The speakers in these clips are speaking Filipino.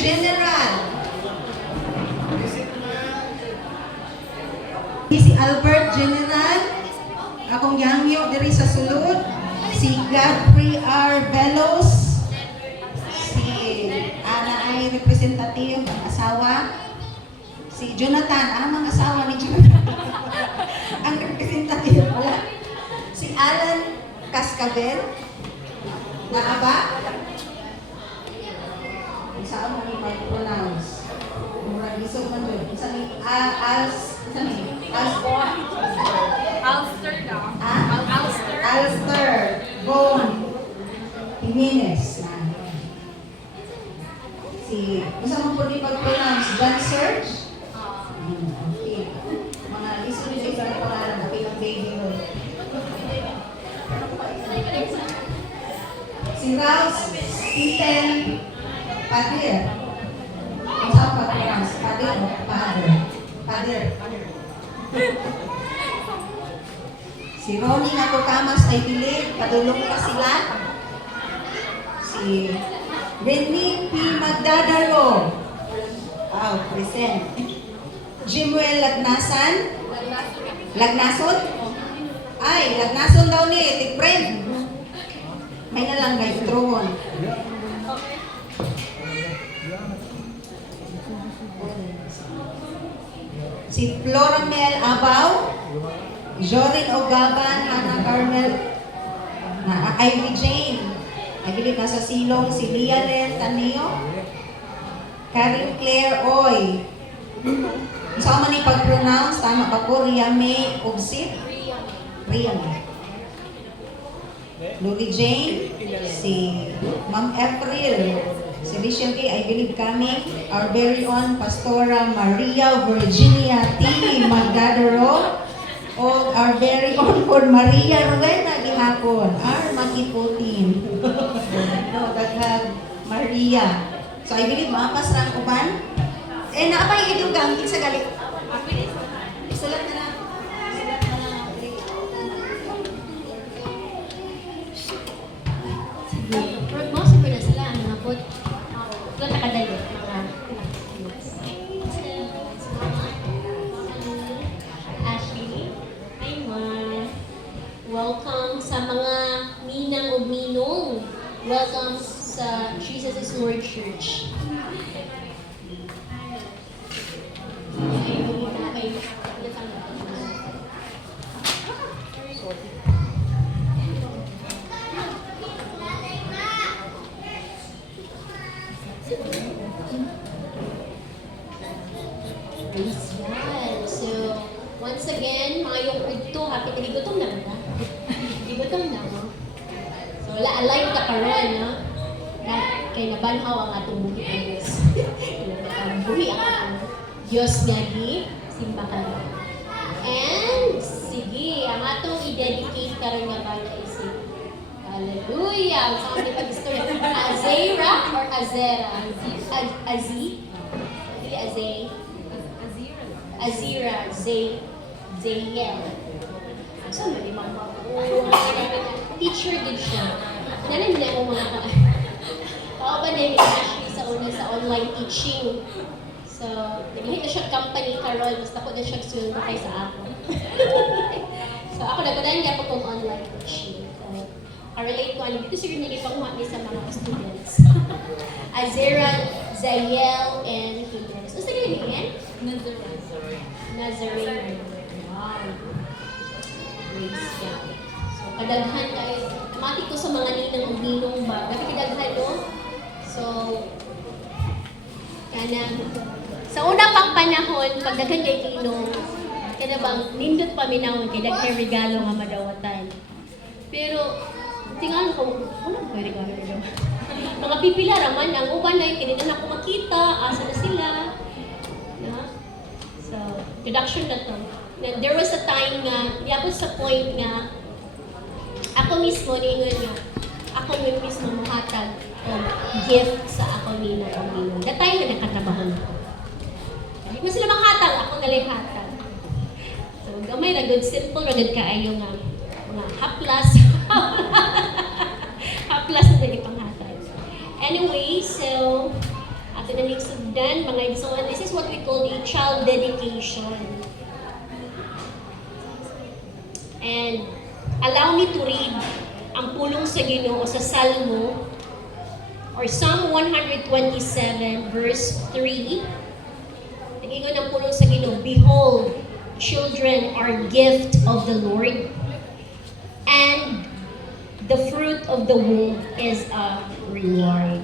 General. Si Albert General. Akong yangyo diri sa sulod. Si Godfrey R. Velos. Si Ana ay representative ang asawa. Si Jonathan, ang asawa ni Jonathan. Ang representative pala. Si Alan Cascabel. Naa ba? Saan mo i-pronounce? Murag isog man doon. Isa ni Alster daw. Alster Bone Jimenez. Si, isa mo po i-pronounce? John Serge? Okay. Mga listeners ay pangalan na pinag-baby mo. Si Rouse Stephen Padir. Ang saan pa pronounce? Padir o Padir? Padir. Si Ronnie Natukamas ay pilig. Padulong pa sila. Si Rennie P. Magdadaro. Present. Jimuel Lagnasan. Lagnason? Ay, Lagnason daw ni. Tig-friend. May na lang may drone. Si Flora Mel Abaw, Jorin Ogaban, Hannah Carmel, Ivy Jane, nagilid na sa silong, si Lia Len Taneo, Karin Claire Oy. Saan man ipag-pronounce, tama ba po, Riame Obsit? Riame. Luli Jane, si Ma'am April, si Rachel K. I believe coming, our very own Pastora Maria Virginia T. Magdadaro, o our very own Lord Maria Rowena gihapon, our Magiputin. No, daghang Maria. So I believe maapas lang uban. Naapay idugang sa galit. Isulat na lang. Most of it sila ang nabot. Ito nakadali. Ashley, hi Ma. Welcome sa mga ninang o ninong. Welcome sa Jesus is Lord Church. Yan. So, once again, mga yung udto, happy na gutom na ba? Gutom na mo. So, alive ka karon, no? Kay nabanhaw ang atong buhi ang Diyos. Ang buhi ang atong Diyos nga simba ka na. And, sige, ang atong i-dedicate karon nga ba na isip. Hallelujah! Sa ating pag-story. Azera or Azera? Azi? Hindi Azay. Azira, Zayel. Saan ba di mama? Teacher din siya. Nanan na ako mga Pao ba na ni Ashley sa una sa online teaching. So, nagahit na siya company karon, basta ko na siya sweldo kay sa ako. So, ako nagkadahan niya po kung online teaching. So, relate ko, dito siguro nilipanguha niya sa mga students. Azira, Zayel, and Hinders. Ano sa ganyan yan? Nazarene. Wow. Praise God. So, kadaghan tayo. Namati ko sa mga ninang o ninong ba? Bakit kadaghan, no? So, sa una pang panahon, pagdaghan kay ninong, kaya bang nindot paminahon, kay daghan regalo nga madawatan. Pero, tingnan ko, wala ko yung regalo na mga pipila raman, ang uban na yung kinitan ako makita, asa na sila. So, introduction na to. There was a time nga, yabot sa point nga, ako mismo, ningon nga, ako mismo muhatag gift sa ako ninong o ninong. That time na nakatrabaho na ako. Kahit na sila manghatag, ako nalihatag. So, gamay na good, simple, ragad kaayo nga, mga haplas. Haplas na din ipanghatag. Anyway, so, Ato na sugdan, mga igsoon. This is what we call a child dedication. And allow me to read ang pulong sa Ginoo sa Salmo or Psalm 127 verse 3. Nag-ingon ang pulong sa Ginoo, "Behold, children are gift of the Lord, and the fruit of the womb is a reward."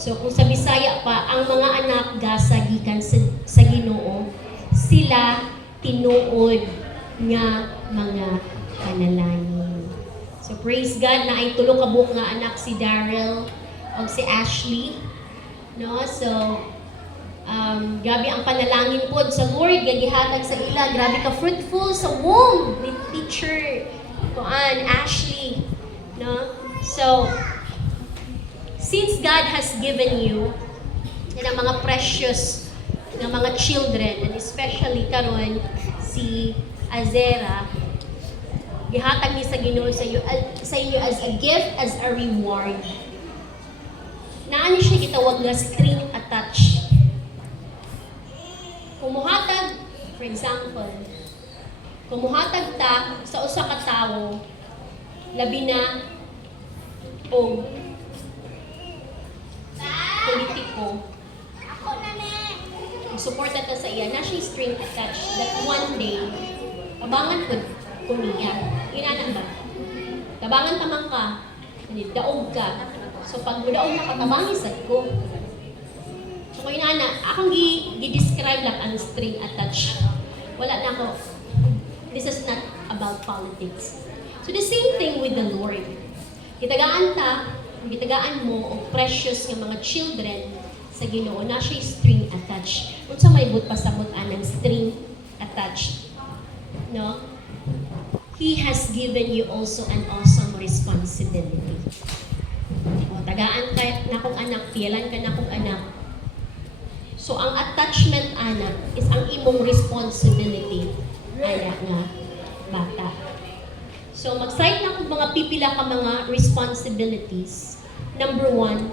So kung sa Bisaya pa, ang mga anak gasa gikan sa Ginoo, sila tinuod nga mga panalangin. So praise God na ay tulo ka buok nga anak si Daryl o si Ashley. No? So grabe ang panalangin po sa Lord, gagihatag sa ila. Grabe ka fruitful sa womb ni teacher Ashley. No? So, since God has given you ang mga precious na mga children, and especially karon si Azera, gihatag ni sa Ginoo sa inyo as a gift, as a reward. Naani siya gitawag nga string attached. Kumuhatag, for example, kumuhatag ta sa usa ka tawo, labi na o politiko, suporta ta sa iya, na siya string attached that one day, abangan ko niya. Inanan ba? Tabangan tamang ka, daog ka. So pag daog na ka, tabangin sad ko. So kung inana, akong gi-describe lang ang string attached. Wala na ako. This is not about politics. So the same thing with the Lord. Gitagaan mo o precious ng mga children sa Ginoo na siya string attached. Unsa may but pasabot-an ng string attached. No? He has given you also an awesome responsibility. O, tagaan ka na kong anak, piyalan ka na kong anak. So, ang attachment, anak, is ang imong responsibility, anak nga, bata. So, mag-cite na kong mga pipila ka mga responsibilities. Number 1,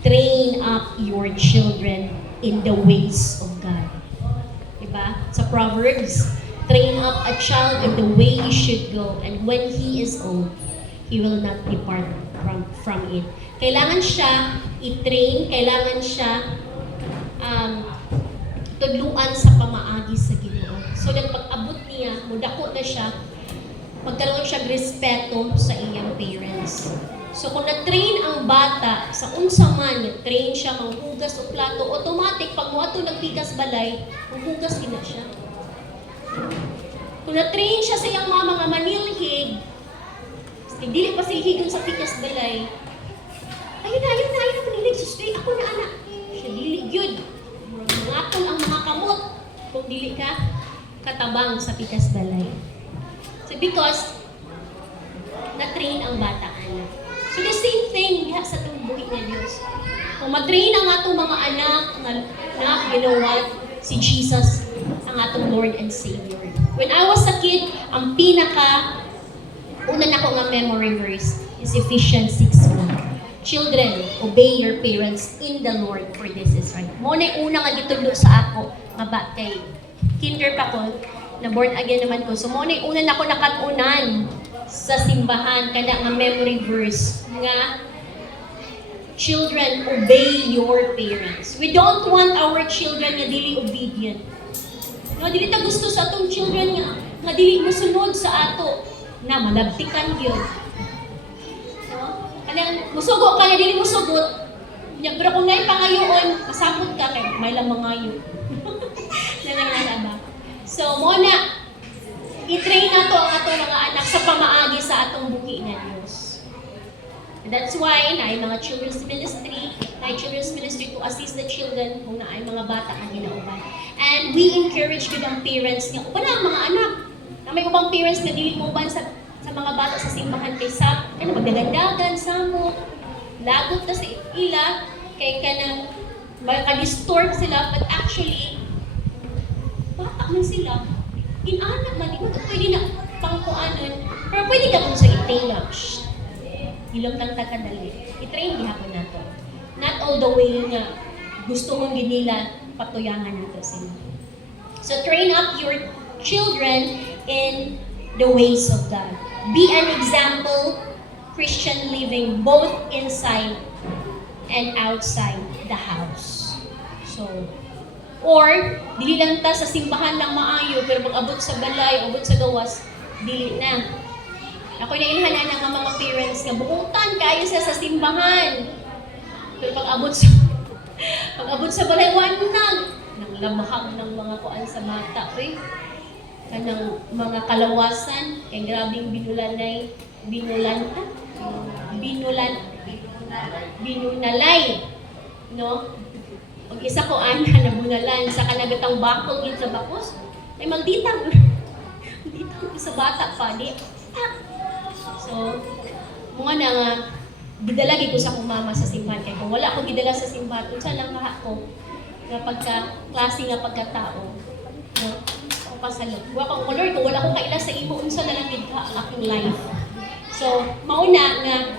train up your children in the ways of God. Diba? Sa Proverbs, train up a child in the way he should go, and when he is old, he will not depart from it. Kailangan siya i-train, kailangan siya tudluan sa pamaagi sa Ginoo. So that pag abot niya, mudako na siya, magkaroon siya respeto sa iyang parents. So kung na-train ang bata sa unsa man, na-train siya manghugas o plato, automatic pag mo ato nagpikas balay, manghugas gina siya. Kung na-train siya sa iyang mama nga manilhig, dili pa silhigon sa pikas balay, ayun na panilig, susday, ako na anak. Siya dili gyud. Mangatol ang mga kamot kung dili ka katabang sa pikas balay. So because na-train ang bata anak. So the same thing diha sa itong buhi nga Diyos. Kung ma-train ang atong mga anak na you know what, si Jesus ang atong Lord and Savior. When I was a kid, ang una na ko nga memory verse is Ephesians 6:1. Children, obey your parents in the Lord, for this is right. Mo na una nga gitudlo sa ako nga ba kay kinder pa ko, na born again naman ko. So mo na una na ko nakatunan sa simbahan kada nga memory verse nga children, obey your parents. We don't want our children nga dili obedient. No, dili ta gusto sa atong children nga dili mosunod sa ato na malabtikan gyud. No? Kanang musugo ka nga dili musugot. Nya pero kung nay pangayoon, masabot ka kay may lang mangayo. Nananana ba? So mo na i-train nato ang atong mga anak sa pamaagi sa atong buhi nga Dios. And that's why naay mga children's ministry to assist the children kung naay mga bata ang ginauban. And we encourage good ang parents nga uban ang mga anak. Na may ubang parents na dili mo uban sa mga bata sa simbahan kay magdagandagan samo lagot na sa ila kay kanang ka-distort sila, but actually bata man sila. Inanak man, di mo pwede na pangkuanon. Pero pwede ka kung sa i-train lang. Ilong lang takadali. I-train gihapon nato. Not all all the way nga gusto mong ginila patuyangan nato sila. So train up your children in the ways of God. Be an example Christian living both inside and outside the house. So, or dili lang ta sa simbahan lang maayo pero pag abot sa balay, abot sa gawas, dili na. Ako nailhanan ng mga parents nga bukutan kayo siya sa simbahan. Pero pag abot sa balay, wanag nang labahag ng mga kuan sa mata, kanang mga kalawasan, kay grabing binunalay, no? Pag isa ko ana na bunalan sa kanagatang bakol gid sa bakos, ay magditang sa bata pa di. So, mga na nga gidala gid ko sa akong mama sa simbahan kay kung wala ako gidala sa simbahan, unsa lang ko nga pagka klase nga pagkatao, no? Pasalot. Wa ko Lord, kung wala akong kaila sa imo, unsa na lang gid ka ang akong life. So, mauna nga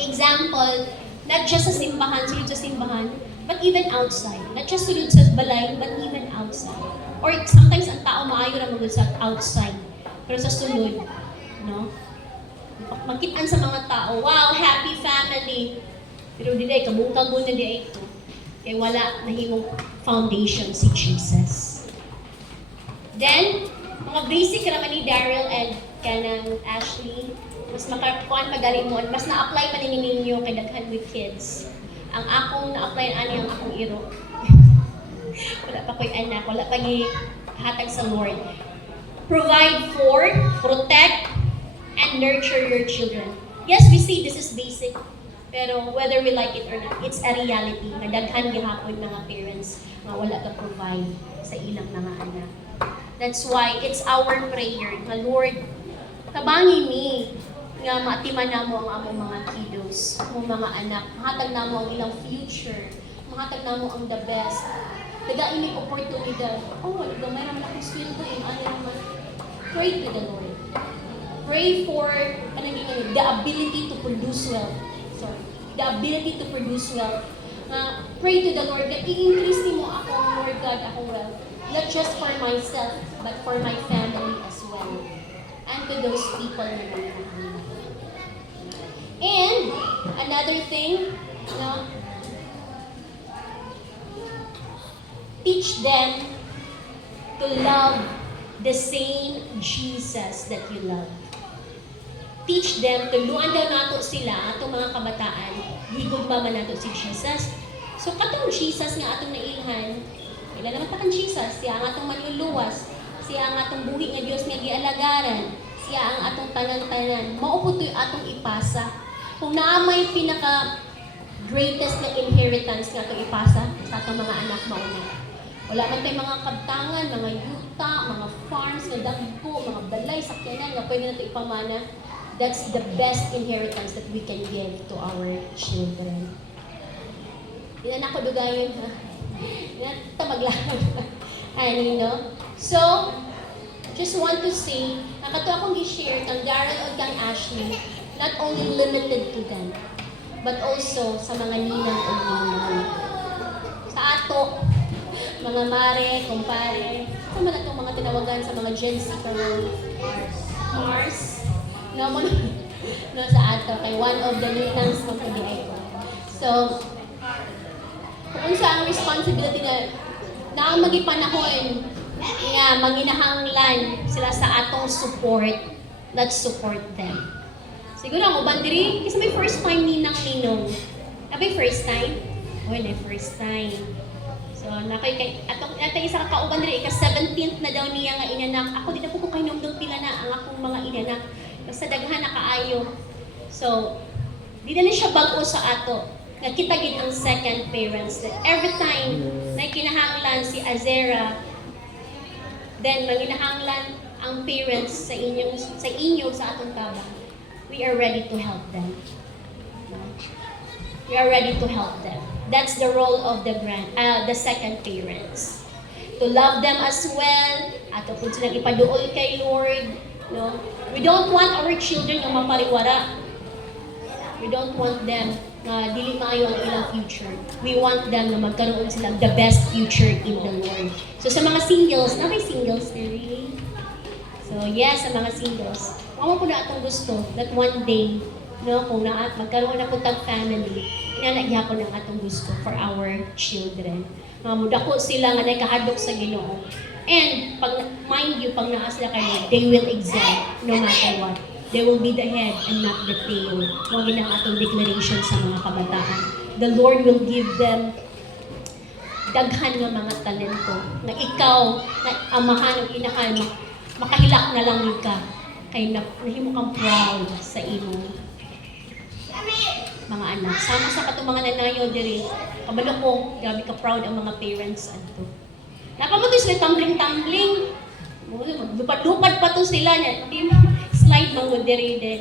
example, not just sa simbahan, sulod sa simbahan, but even outside. Not just sulod sa balay, but even outside. Or sometimes ang tao maayo ra magud sa outside, pero sa sulod, no? Magkitaan sa mga tao, wow, happy family. Pero dili kabungkag mo na di ito. Kay wala nahimong foundation si Jesus. Then, mga basic naman ni Daryl and kanang Ashley, mas makakuan pagalimon, mas na-apply pa din ninyo kay daghan with kids. Ang akong na-apply ani ang akong iro. Wala pa ko'y anak, wala pa hatag sa Lord. Provide for, protect, and nurture your children. Yes, we see this is basic, pero whether we like it or not, it's a reality na daghan gihapon mga parents nga wala ka provide sa ilang mga anak. That's why it's our prayer na Lord, tabangi mi nga maatiman namo ang among mga kiddos, among mga anak, mahatag namo ang ilang future, mahatag namo ang the best. Dadain may oportunidad. Oh, gamay naman akong sweldo ano naman. Pray to the Lord. Pray for the ability to produce wealth. Sorry. The ability to produce wealth. Pray to the Lord that i-increase mo akong, Lord God, akong wealth. Not just for myself, but for my family as well. And to those people na nangyayahan. And, another thing, no, teach them to love the same Jesus that you love. Teach them, tuluan daw nato sila, atong mga kabataan, higugma man nato si Jesus. So, katong Jesus nga atong nailhan, ila naman takan Jesus, siya ang atong manluluwas, siya ang atong buhi nga Dios nga gialagaran, siya ang atong tanan-tanan. Maupo to'y atong ipasa. Kung naamay pinaka greatest na inheritance nga itong ipasa sa atong mga anak mauna. Wala man tayong mga kabtangan, mga yuta, mga farms, nga dagko, mga balay, sakyanan, nga pwede natin ipamana. That's the best inheritance that we can give to our children. Hindi na ako dugayon, ha? Hindi na maglaban. No? So, just want to say, nakato akong gi-share kang Daryl o kang Ashley, not only limited to them, but also sa mga ninang o ninang. Sa ato, mga mare, kumpare, sa mga itong mga tinawagan sa mga Gen Z karon, Mars, no, sa ato, kay one of the ninangs mo kagaya ko. So, kung sa ang responsibility na magipanahon nga manginahanglan sila sa atong support, let's support them. Siguro ang uban diri, kasi may first time ninang-ninong. Abay first time? Oy, na first time. So, atong isa ka kauban diri, ika-17th na daw niya nga inanak. Ako di na po ko kay numdum pila na ang akong mga inanak. Basta daghan na kaayo. So, di na siya bag-o sa ato. Nakita gid ang second parents that every time na kinahanglan si Azera, then manginahanglan ang parents sa inyo sa atong tabang, we are ready to help them. We are ready to help them. That's the role of the second parents. To love them as well, ato pud sila ipaduol kay Lord, no? We don't want our children nga mapariwara. We don't want them nga dili maayo ang ilang future. We want them na magkaroon sila the best future in the Lord. So sa mga singles, na may singles Terry? So yes, sa mga singles, mamo po na atong gusto that one day, no, kung magkaroon na po tag family, inalagya ko ng atong gusto for our children. Mudako sila nga nakahadlok sa Ginoo. And pag mind you, pag naa sila kayo, they will excel no matter what. They will be the head and not the tail. Huwag yun ang atong declaration sa mga kabataan. The Lord will give them daghan nga mga talento. Na ikaw, na amahan o inahan, makahilak na lang ka. Kaya nahimo kang proud sa imo mga anak. Sama sa katong mga nanayo diri. Kabalo ko, grabe ka proud ang mga parents adto. Napamato sila tumbling-tumbling. Lupad-lupad pa to sila niya. Slide mo diri din.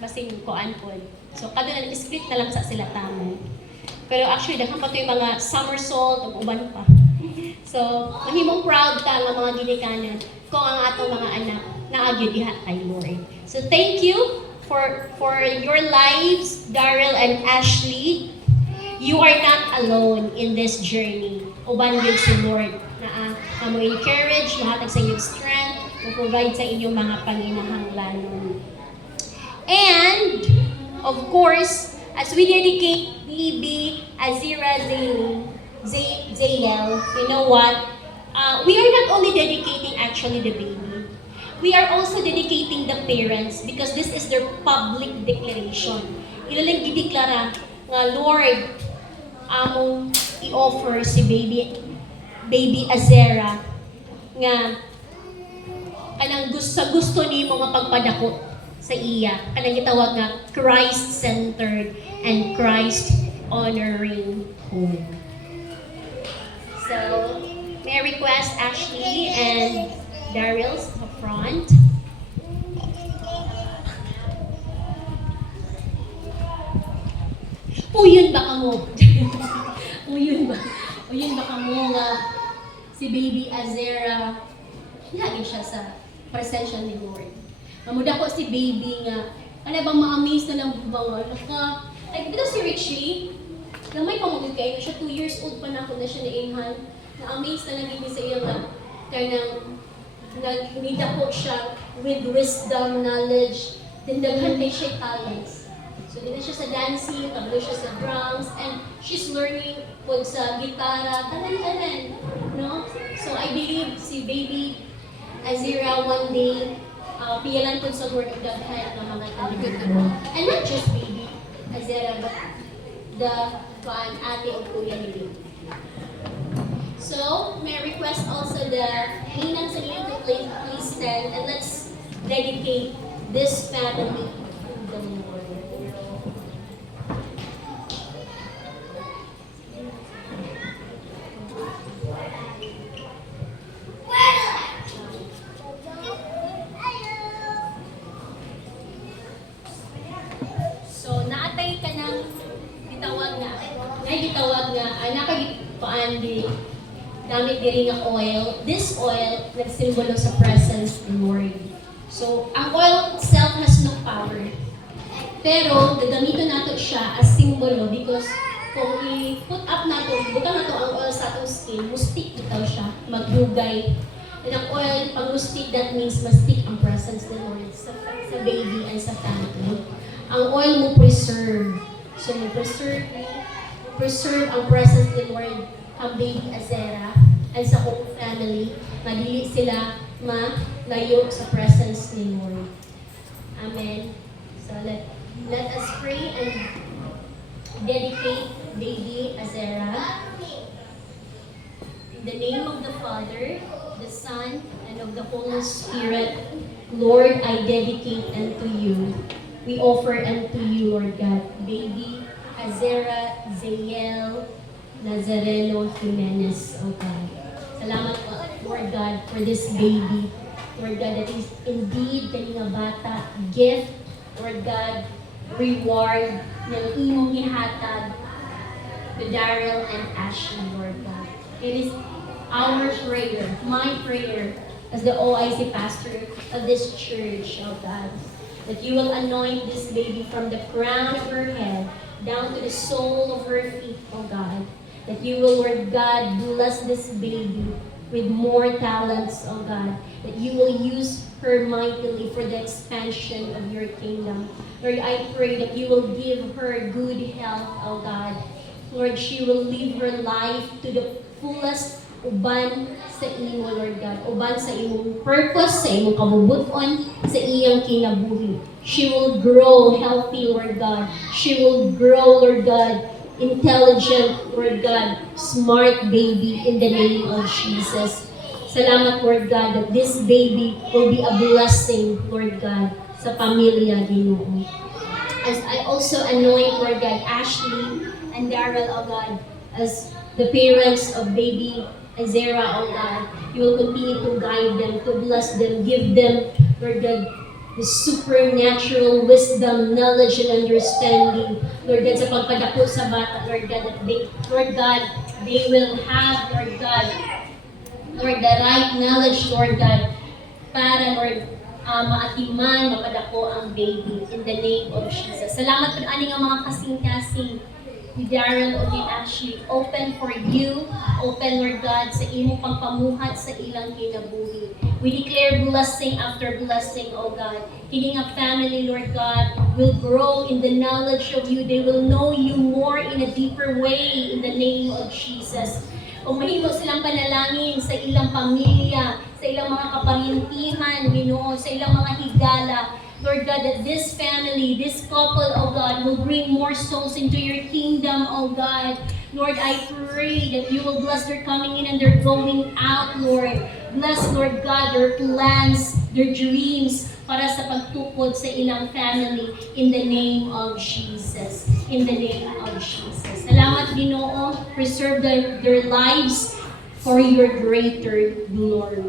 Basing koan po. So kada na split na lang sa sila tamo. Pero actually daghan pa to yung mga somersault ug uban pa. So mahimong proud ka nga mga ginikanan kung ang atong mga anak naagyo diha kay Lord. So thank you for your lives, Daryl and Ashley. You are not alone in this journey. Uban gyud si Lord na mo encourage, mahatag sa inyong strength, provide sa inyong mga panginahanglanon. And, of course, as we dedicate BB Azira Zayel, you know what? We are not only dedicating actually the baby. We are also dedicating the parents because this is their public declaration. Ilalang gideklara nga, Lord, among i-offer si baby Azera nga kanang gusto nimo nga pagpadako sa iya, kanang gitawag nga Christ-centered and Christ-honoring home. So, may I request Ashley and Daryl sa front. Uyon ba ka mo? Uyon ba ka mo nga si baby Azera lagi siya sa presensya ni Lord. Mamuda ko si baby nga, ano bang ma-amaze na lang bang like, dito si Richie, na may pamagod kayo, siya 2 years old pa na ako na siya na-inhan, na-amaze na lang sa iya nga, kaya nag-nida po siya with wisdom, knowledge, daghan kay siya talents. So, din na siya sa dancing, kabalo siya sa drums, and she's learning po sa gitara, tanan-tanan, no? So, I believe si baby Azira one day, piyalan po sa word of the head ng mga tanan. And not just baby Azira, but the ate o kuya ni baby. So, may I request also the Hinang sa inyo to please stand and let's dedicate this family to the Lord. So, naatay ka ng gitawag nga, nakagipaan di gamit diri nga oil. This oil nagsimbolo sa presence ni Lord. So, ang oil itself has no power. Pero, gagamitin nato siya as simbolo because kung i-put up nato, butang nato ang oil sa atong skin, mustik bitaw siya, magrugay. And ang oil, pag mustik, that means mastik ang presence ni Lord sa baby and sa family. Ang oil mo preserve. So, mo preserve ang presence ni Lord ang baby Azera and sa whole family, madili sila malayo sa presence ni Lord. Amen. So let us pray and dedicate baby Azera. In the name of the Father, the Son, and of the Holy Spirit, Lord, I dedicate unto you. We offer unto you, Lord God, baby Azera Zayel Nazareno Jimenez, oh God. Salamat po, Lord God, for this baby. Lord God, that is indeed kaninga bata, gift, Lord God, reward ng imong ihatag to Daryl and Ashley, Lord God. It is our prayer, my prayer, as the OIC pastor of this church, oh God, that you will anoint this baby from the crown of her head down to the sole of her feet, oh God. That you will, Lord God, bless this baby with more talents, oh God. That you will use her mightily for the expansion of your kingdom. Lord, I pray that you will give her good health, oh God. Lord, she will live her life to the fullest, uban sa imo, Lord God. Uban sa imong purpose, sa imong kabubuton, sa iyang kinabuhi. She will grow healthy, Lord God. She will grow, Lord God, intelligent, Lord God, smart baby in the name of Jesus. Salamat, Lord God, that this baby will be a blessing, Lord God, sa pamilya, Ginoo. As I also anoint, Lord God, Ashley and Daryl, oh God, as the parents of baby Azera, oh God, you will continue to guide them, to bless them, give them, Lord God, the supernatural wisdom, knowledge, and understanding, Lord God, sa pagpadako sa bata, Lord God, that they, Lord God, they will have, Lord God, Lord, the right knowledge, Lord God, para, Lord, maatiman, mapadako ang baby in the name of Jesus. Salamat po ani nga mga kasing-kasing ni Daryl o ni Ashley. Open for you, open, Lord God, sa imo pagpamuhat sa ilang kinabuhi. We declare blessing after blessing, O God. Kini nga family, Lord God, will grow in the knowledge of you. They will know you more in a deeper way in the name of Jesus. O mahimo silang panalangin sa ilang pamilya, sa ilang mga kaparintihan, Ginoo, sa ilang mga higala. Lord God, that this family, this couple, oh God, will bring more souls into your kingdom, oh God. Lord, I pray that you will bless their coming in and their going out, Lord. Bless, Lord God, their plans, their dreams, para sa pagtukod sa ilang family in the name of Jesus. In the name of Jesus. Salamat, Ginoo. Preserve their lives for your greater glory.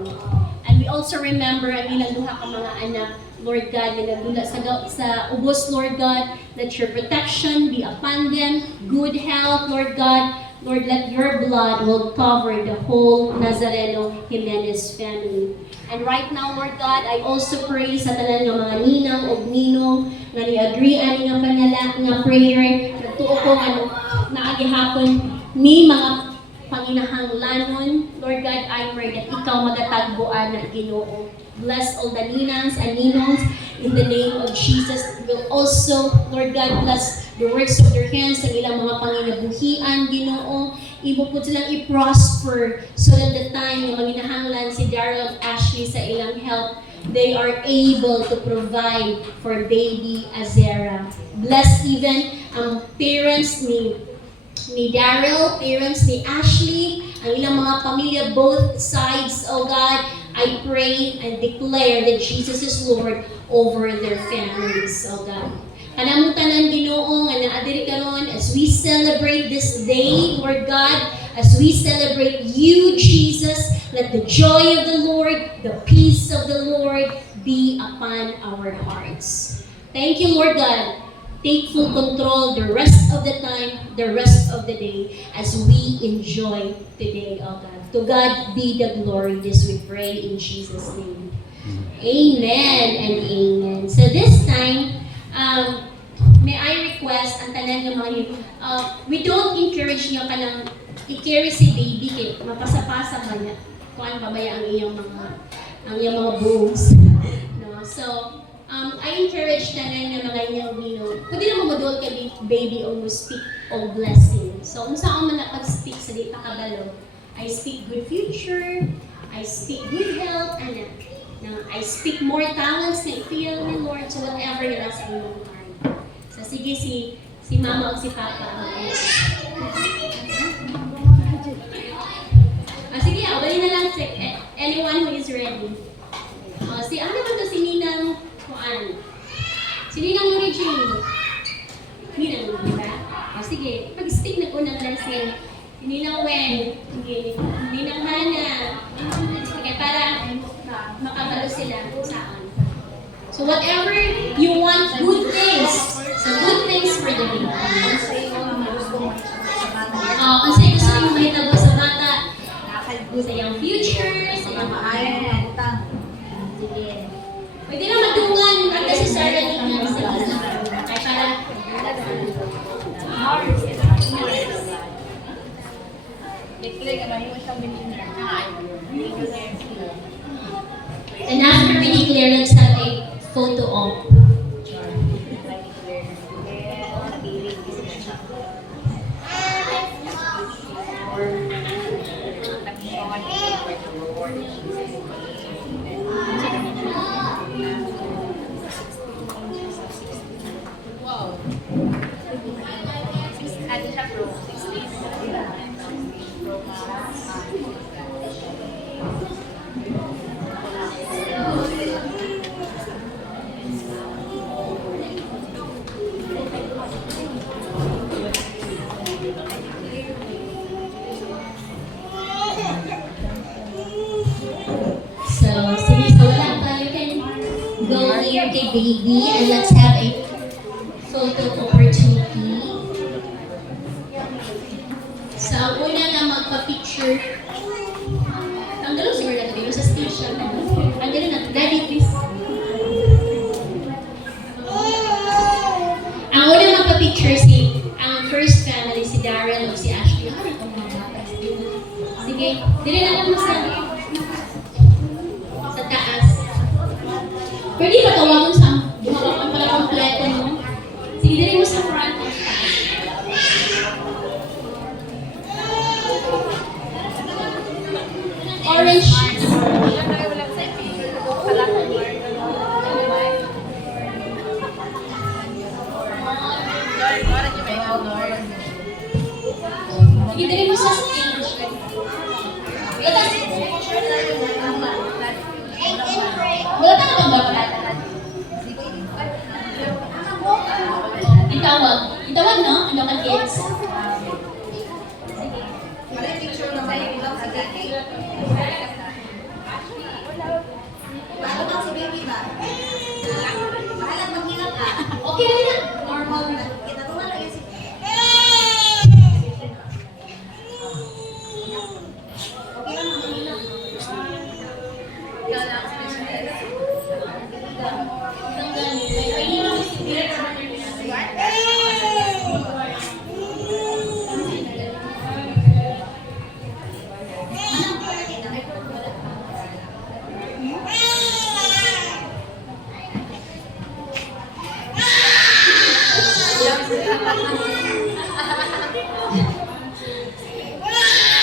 And we also remember ang ilang duha ka mga anak, Lord God, na nagdula sa ubos, Lord God, let your protection be upon them, good health, Lord God. Lord, let your blood will cover the whole Nazareno Jimenez family. And right now, Lord God, I also pray sa tanan ng mga ninang o ninong nga ni-agree ani nga panala nga prayer. Nagtuo ko ano naagihapon ni mga panginahanglanon. Lord God, I pray that ikaw magatagbuan na Ginoo. Bless all the ninangs and ninongs in the name of Jesus. Will also, Lord God, bless the works of their hands sa ilang mga panginabuhian, Ginoo. Ibo po silang i-prosper so that the time na manginahanglan si Daryl at Ashley sa ilang health, they are able to provide for baby Azera. Bless even ang parents ni Daryl, parents ni Ashley, ang ilang mga pamilya, both sides, oh God. I pray and declare that Jesus is Lord over their families, oh God. Kanamutanan, Ginoo, nga naadiri karon as we celebrate this day, Lord God, as we celebrate you, Jesus, let the joy of the Lord, the peace of the Lord be upon our hearts. Thank you, Lord God. Take full control the rest of the time, the rest of the day, as we enjoy today, oh God. To God be the glory. This we pray in Jesus' name. Amen and amen. So this time, may I request ang tanan ng mga we don't encourage niyo ka ng i-carry si baby kay mapasa-pasa ba niya kung ano ba ang iyong mga bones. No? So, I encourage tanan ng mga inyong pwede na mamadol ka baby o mo speak of blessing. So, kung saan man nakapag-speak sa dita kabalo, I speak good future, I speak good health, and I speak more talents na feel ni Lord to whatever yung nasa inyong heart. So, sige, si mama o si papa. Sige, bali na lang si anyone who is ready. Si ano man to si Ninang Juan? Si Ninang Regine. Ninang, di ba? Sige, pag-speak na unang blessing. Ninang Wen, Ninang Hana. Okay, para makabalo sila saan. So whatever you want, good things. So good things for the baby. Kasi gusto nyo mahitabo sa bata. Sa iyong future, sa iyong maayon. Sige. Pwede na madungan. Ang si Sarah Nina. Kaya para And after we declare, let's have a photo op. Ano siya pro? 16. So, sige, so wala pa. You can go here kay baby and let's have a photo opportunity. So, ang una na magpa-picture. Tanggalin siguro natin dito sa station. Tanggalin natin. Daddy, please. Ang una magpa-picture ang first family, si Daryl o si Ashley. Ay, ito mga bata. Sige, dili na lang sa taas. Pwede ba tawagan sa hawakan pala kompleto mo? Sige, dili mo sa front. Orange. Sige, dili mo sa stage. Wala ka na ba? Itawag. Itawag, no? Ano ka, kids? Malay picture na may ilang sa baby. Bago lang si baby ba? Mahalag maghilap ka. Okay lang yan. Normal na. Kinatuwa lang yun si okay lang maghilap.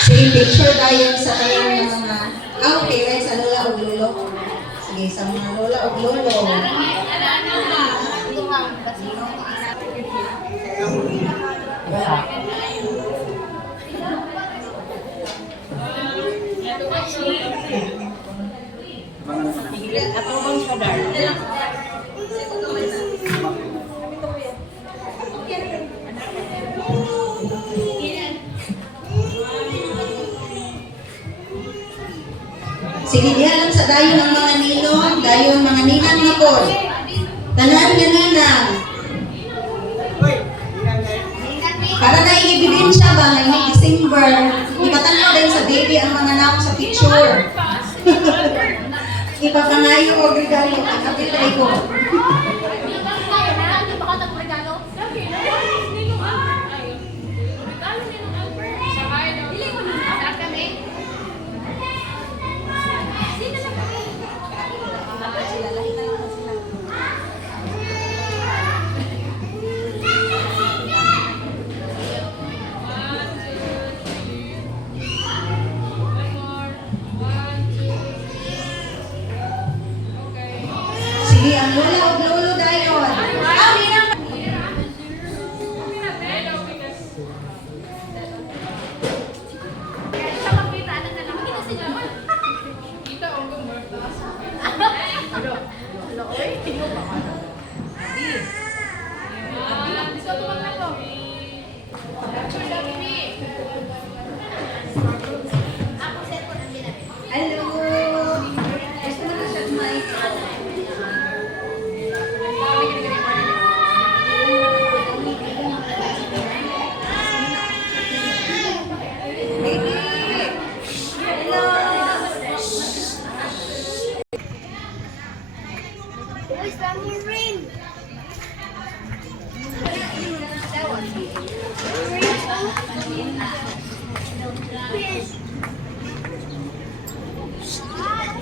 Sige, picture tayo sa kanyang mga parents sa lola o lolo. Sige, sa mga lola o lolo. Sige, diha lang sa dayon ng mga ninong, dayon mga ninang na po. Tanan nga nanang. Para na i-ebidensya ba na yung December, ipatanaw din sa baby ang mga nako sa picture. Ipapangayo o regalo, kapitay ko. Sige, ang lola o lolo dayon. Ninang. Hello. Gusto mo na siya mic? Baby. Hello. Where's the ring? That one. Yes.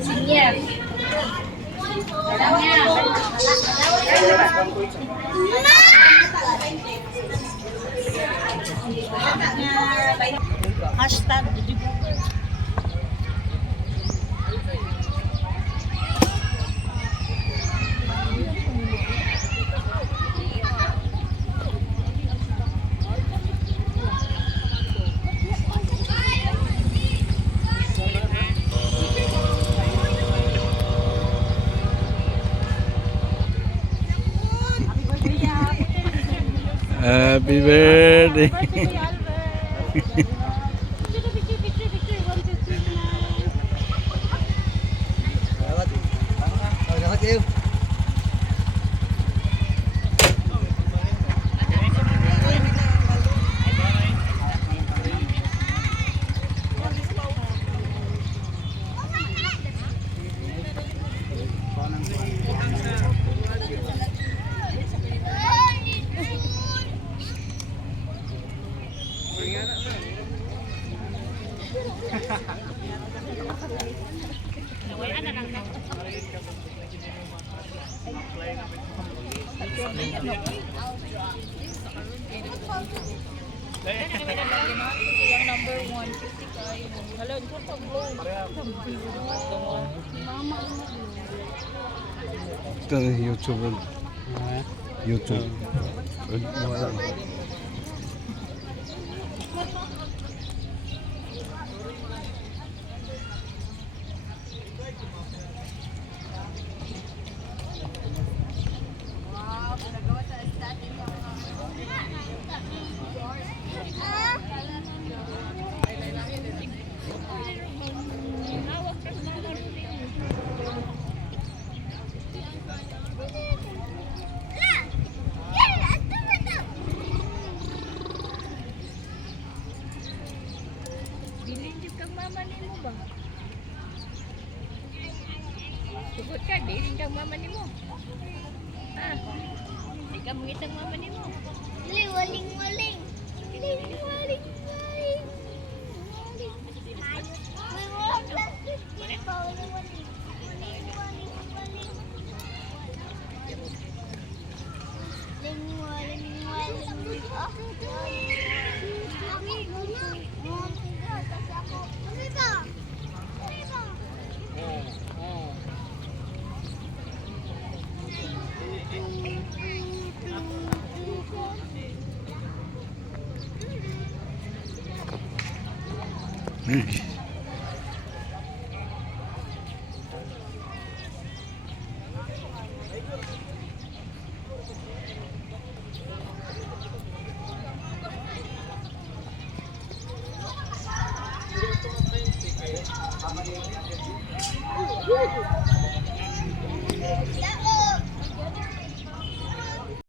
Sige. Hashtag Happy birthday. Ito na YouTube. YouTube. Wala. Dilinjip kang mama ni mo ba? Sugot ka, dilinjip kang mama ni mo. Ha? Di ka mangitang mama ni mo. Waling, waling, waling. Waling, waling, waling. Woo!